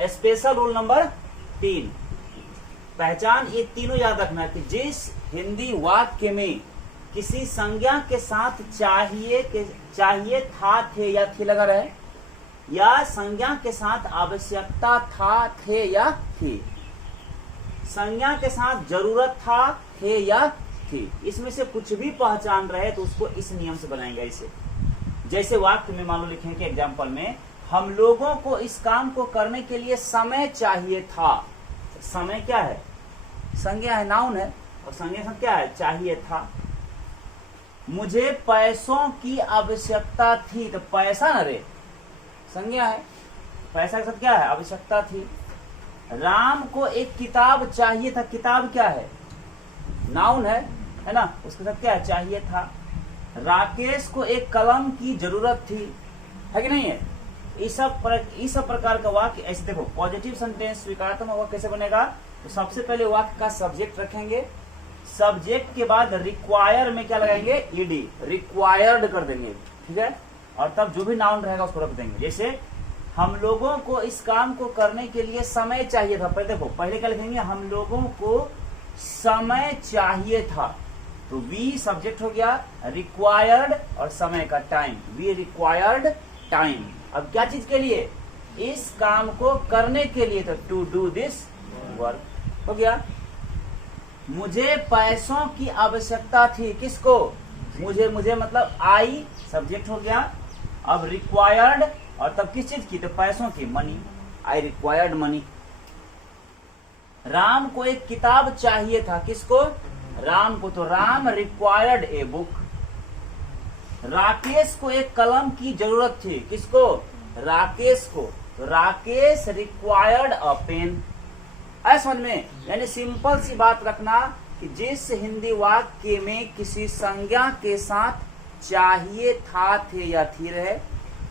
Special rule number 3, पहचान ये तीनों याद रखना कि जिस हिंदी वाक्य में किसी संज्ञा के साथ चाहिए था, थे या थी लगा रहे, या संज्ञा के साथ आवश्यकता था, थे या थी, संज्ञा के साथ जरूरत था, थे या थी, इसमें से कुछ भी पहचान रहे तो उसको इस नियम से बनाएंगे। इसे जैसे वाक्य में मान लो लिखेंगे एग्जाम्पल में, हम लोगों को इस काम को करने के लिए समय चाहिए था। समय क्या है? संज्ञा है, नाउन है, और संज्ञा सब क्या है? चाहिए था। मुझे पैसों की आवश्यकता थी, तो पैसा न रे, संज्ञा है, पैसा के साथ क्या है? आवश्यकता थी। राम को एक किताब चाहिए था, किताब क्या है? नाउन है ना, उसके साथ क्या है? चाहिए था। राकेश को एक कलम की जरूरत थी, है कि नहीं है? इस सब प्रकार का वाक्य ऐसे देखो, पॉजिटिव सेंटेंस स्वीकारात्मक वाक्य कैसे बनेगा? तो सबसे पहले वाक्य का सब्जेक्ट रखेंगे, सब्जेक्ट के बाद रिक्वायर में क्या लगाएंगे? ईडी, रिक्वायर्ड कर देंगे, ठीक है, और तब जो भी नाउन रहेगा उसको रख देंगे। जैसे हम लोगों को इस काम को करने के लिए समय चाहिए था, पहले देखो, पहले क्या लिखेंगे? हम लोगों को समय चाहिए था, तो वी सब्जेक्ट हो गया, रिक्वायर्ड और समय का टाइम, वी रिक्वायर्ड टाइम। अब क्या चीज के लिए? इस काम को करने के लिए, तो टू डू दिस वर्क हो गया। मुझे पैसों की आवश्यकता थी, किसको? मुझे मतलब आई सब्जेक्ट हो गया। अब रिक्वायर्ड, और तब किस चीज की? तो पैसों की, money, I required money. Ram को एक किताब चाहिए था, किसको? राम को, तो Ram required a book. Rakesh को एक कलम की जरूरत थी, किसको? राकेश को, तो राकेश रिक्वायर्ड अ पेन। समझ में? यानी सिंपल सी बात रखना कि जिस हिंदी वाक्य में किसी संज्ञा के साथ चाहिए था, थे या थी रहे,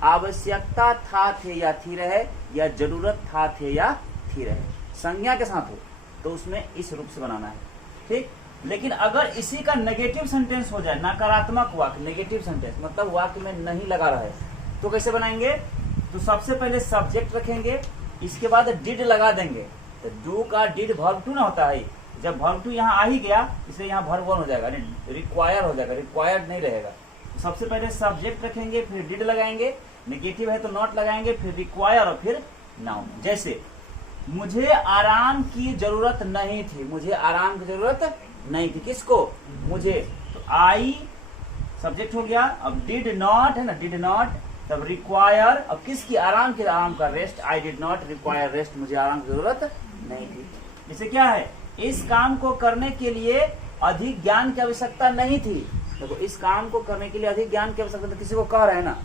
आवश्यकता था, थे या थी रहे, या जरूरत था, थे या थी रहे, संज्ञा के साथ हो, तो उसमें इस रूप से बनाना है, ठीक। लेकिन अगर इसी का नेगेटिव सेंटेंस हो जाए, नकारात्मक वाक्य, नेगेटिव सेंटेंस मतलब वाक्य में नहीं लगा रहा है, तो कैसे बनाएंगे? तो सबसे पहले सब्जेक्ट रखेंगे, इसके बाद डिड लगा देंगे। तो डू का डिड वर्ब टू ना होता है, जब वर्ब टू यहाँ आ ही गया, इसलिए यहाँ वर्ब वन हो जाएगा, रिक्वायर हो जाएगा, रिक्वायर्ड नहीं रहेगा। तो सबसे पहले सब्जेक्ट रखेंगे, फिर डिड लगाएंगे, नेगेटिव है तो नॉट लगाएंगे, फिर रिक्वायर और फिर नाउन। जैसे मुझे आराम की जरूरत नहीं थी, मुझे आराम की जरूरत नहीं थी, किसको? मुझे, तो आई सब्जेक्ट हो गया। अब डिड नॉट है ना, डिड नॉट, तब रिक्वायर, अब किसकी? आराम की, आराम का, rest, I did not require rest, मुझे आराम की जरूरत नहीं थी। जैसे क्या है? इस काम को करने के लिए अधिक ज्ञान की आवश्यकता नहीं थी। देखो, इस काम को करने के लिए अधिक ज्ञान की आवश्यकता, तो किसी को कह रहे हैं ना,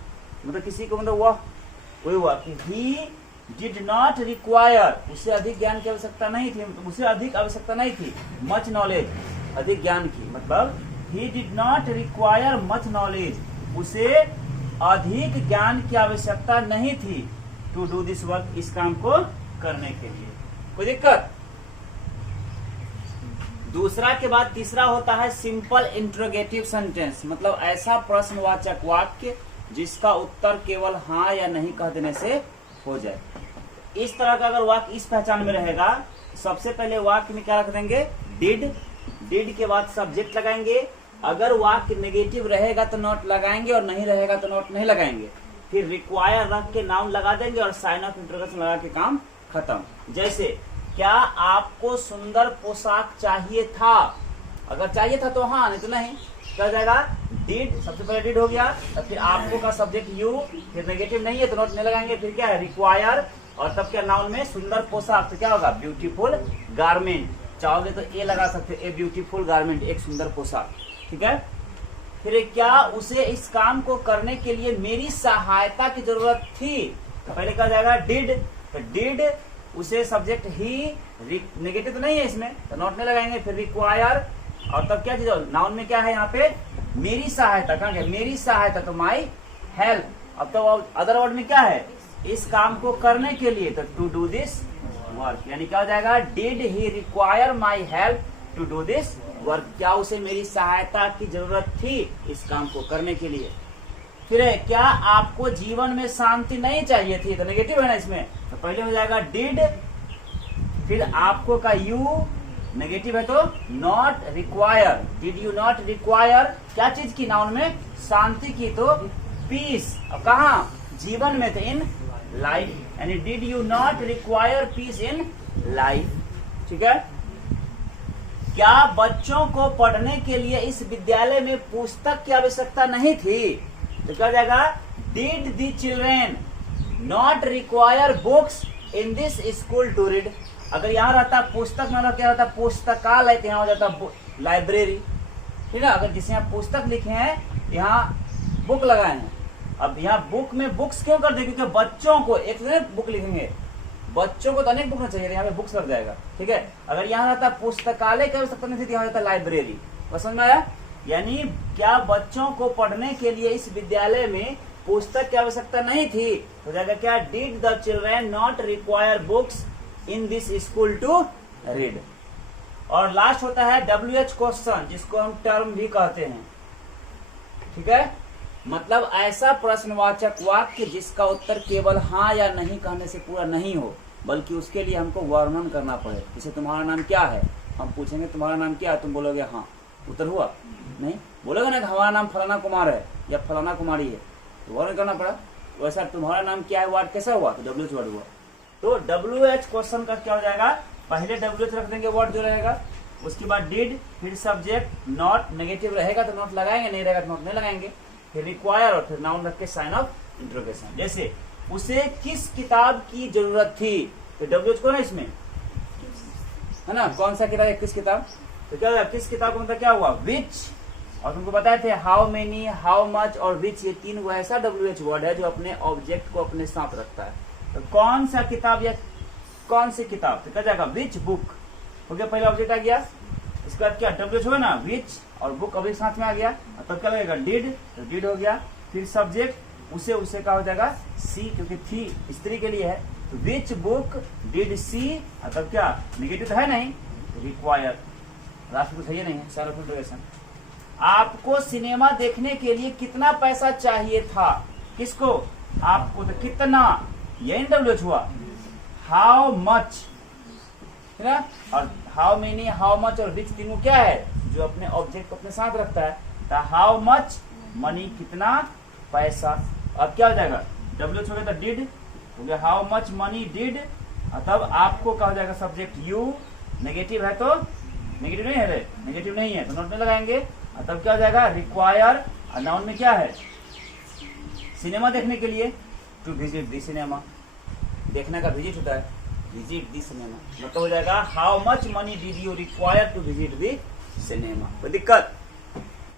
मतलब किसी को, मतलब वह कोई हुआ कि ही डिड नॉट रिक्वायर, उससे अधिक ज्ञान की आवश्यकता नहीं थी, उसे अधिक आवश्यकता नहीं थी, मच नॉलेज, अधिक ज्ञान की, मतलब he did not require much knowledge, उसे अधिक ज्ञान की आवश्यकता नहीं थी, टू डू दिस वर्क, इस काम को करने के लिए। कोई दिक्कत? दूसरा के बाद तीसरा होता है सिंपल इंट्रोगेटिव सेंटेंस, मतलब ऐसा प्रश्नवाचक वाक्य जिसका उत्तर केवल हाँ या नहीं कह देने से हो जाए। इस तरह का अगर वाक्य इस पहचान में रहेगा, सबसे पहले वाक्य में क्या रख देंगे? डिड, डिड के बाद सब्जेक्ट लगाएंगे। अगर वाक्य नेगेटिव रहेगा तो नॉट लगाएंगे, और नहीं रहेगा तो नॉट नहीं लगाएंगे। फिर रिक्वायर रख के नाउन लगा देंगे, और साइन ऑफ इंटरोगेशन लगा के काम खत्म। जैसे क्या आपको सुंदर पोशाक चाहिए था? अगर चाहिए था तो हाँ, नहीं तो नहीं। क्या जाएगा? डिड, सबसे पहले डिड हो गया, और फिर आपको का सब्जेक्ट यू, फिर नेगेटिव नहीं है तो नॉट नहीं लगाएंगे, फिर क्या है? रिक्वायर, और तब क्या? नाउन में सुंदर पोशाक, तो क्या होगा? Beautiful garment. चाहोगे तो ए लगा सकते, ए ब्यूटीफुल गारमेंट, एक सुंदर पोशाक, ठीक है। फिर क्या उसे इस काम को करने के लिए मेरी सहायता की जरूरत थी? तो पहले क्या जाएगा? डिड, तो डिड, उसे सब्जेक्ट ही, नेगेटिव तो नहीं है इसमें तो नॉट नहीं लगाएंगे, फिर रिक्वायर, और तब क्या चीज? नाउन में क्या है यहाँ पे? मेरी सहायता। कहाँ गया? मेरी सहायता, तो माई हेल्प। अब तो अदर वर्ड में क्या है? इस काम को करने के लिए, तो टू डू दिस वर्क, यानी क्या हो जाएगा? Did he require my help to do this work, क्या उसे मेरी सहायता की जरूरत थी इस काम को करने के लिए? फिर है, क्या आपको जीवन में शांति नहीं चाहिए थी, तो नेगेटिव है ना इसमें, तो पहले हो जाएगा डिड, फिर आपको का यू, नेगेटिव है तो not require, did you not require क्या चीज की, नाउन में शांति की, तो पीस, अब कहा जीवन में, तो इन लाइफ, यानी did you not require peace in life. ठीक है, क्या बच्चों को पढ़ने के लिए इस विद्यालय में पुस्तक की आवश्यकता नहीं थी, तो क्या हो जाएगा, did the children not require books in this school to read. अगर यहाँ रहता पुस्तक, मतलब क्या रहता पुस्तकालय, तो यहाँ हो जाता लाइब्रेरी, ठीक है। अगर जिसे यहाँ पुस्तक लिखे हैं, यहाँ बुक लगाए हैं, अब यहाँ बुक में बुक्स क्यों कर दे, क्योंकि बच्चों को एक बुक लिखेंगे, बच्चों को तो अनेक बुक ना चाहिए, यहाँ पे बुक्स लग जाएगा। ठीक है, अगर यहाँ रहता पुस्तकालय की आवश्यकता नहीं थी, यहाँ जाता लाइब्रेरी। बस समझ में आया, यानी क्या बच्चों को पढ़ने के लिए इस विद्यालय में पुस्तक की आवश्यकता नहीं थी, हो जाएगा क्या, did the children not require books in this school to read. और लास्ट होता है WH क्वेश्चन, जिसको हम टर्म भी कहते हैं। ठीक है, मतलब ऐसा प्रश्नवाचक वाक्य जिसका उत्तर केवल हाँ या नहीं कहने से पूरा नहीं हो, बल्कि उसके लिए हमको वर्णन करना पड़े। जैसे तुम्हारा नाम क्या है, हम पूछेंगे तुम्हारा नाम क्या है, तुम बोलोगे हाँ, उत्तर हुआ नहीं, बोलोगे ना कि हमारा नाम फलाना कुमार है या फलाना कुमारी है, तो वर्णन करना पड़ा। वैसा तुम्हारा नाम क्या है वर्ड कैसा हुआ, तो WH वर्ड हुआ। तो WH क्वेश्चन का क्या हो जाएगा, पहले WH रख देंगे वर्ड जो रहेगा, उसके बाद डिड, फिर सब्जेक्ट, नॉट, नेगेटिव रहेगा तो नॉट लगाएंगे, नहीं रहेगा तो नॉट नहीं लगाएंगे, फिर रिक्वायर और फिर नाउन रख के साइन ऑफ इंट्रोगेशन। जैसे उसे किस किताब की जरूरत थी, तो WH को ना इसमें है ना, कौन सा किताब है, किस किताब, तो क्या किस किताब का मतलब क्या हुआ, विच। और तुमको बताए थे हाउ मेनी, हाउ मच और विच, ये तीन वो ऐसा WH वर्ड है जो अपने ऑब्जेक्ट को अपने साथ रखता है। तो कौन सा किताब या कौन सी किताब, तो क्या जाएगा विच बुक, हो गया, पहला ऑब्जेक्ट आ गया। इसके बाद क्या WH होगा ना, विच और बुक अभी साथ में आ गया, तब क्या लगेगा डिड, तो डिड हो गया। फिर सब्जेक्ट उसे का हो जाएगा सी, क्योंकि थी स्त्री के लिए है, तो विच बुक डिड सी, तब क्या निगेटिव है नहीं, रिक्वायर, लास्ट कुछ है नहीं है, सारा इंट्रोगेशन। आपको सिनेमा देखने के लिए कितना पैसा चाहिए था, किसको, आपको, तो कितना, यही WH हुआ। हाउ मच, है ना, और हाउ मेनी, हाउ मच और विच तीनों क्या है, जो अपने ऑब्जेक्ट को अपने साथ रखता है। तो हाउ मच मनी, कितना पैसा, अब क्या हो जाएगा WH हो गया, तो डिड हो गया, हाउ मच मनी डिड, तब आपको क्या हो जाएगा सब्जेक्ट यू, नेगेटिव है तो नेगेटिव नहीं है, नेगेटिव नहीं है तो नॉट में लगाएंगे, तब क्या हो जाएगा रिक्वायर, नाउन में क्या है, सिनेमा देखने के लिए, टू विजिट दी सिनेमा, देखने का विजिट होता है, विजिट दी सिनेमा, मतलब हो जाएगा how much money did you require to visit the cinema. कोई दिक्कत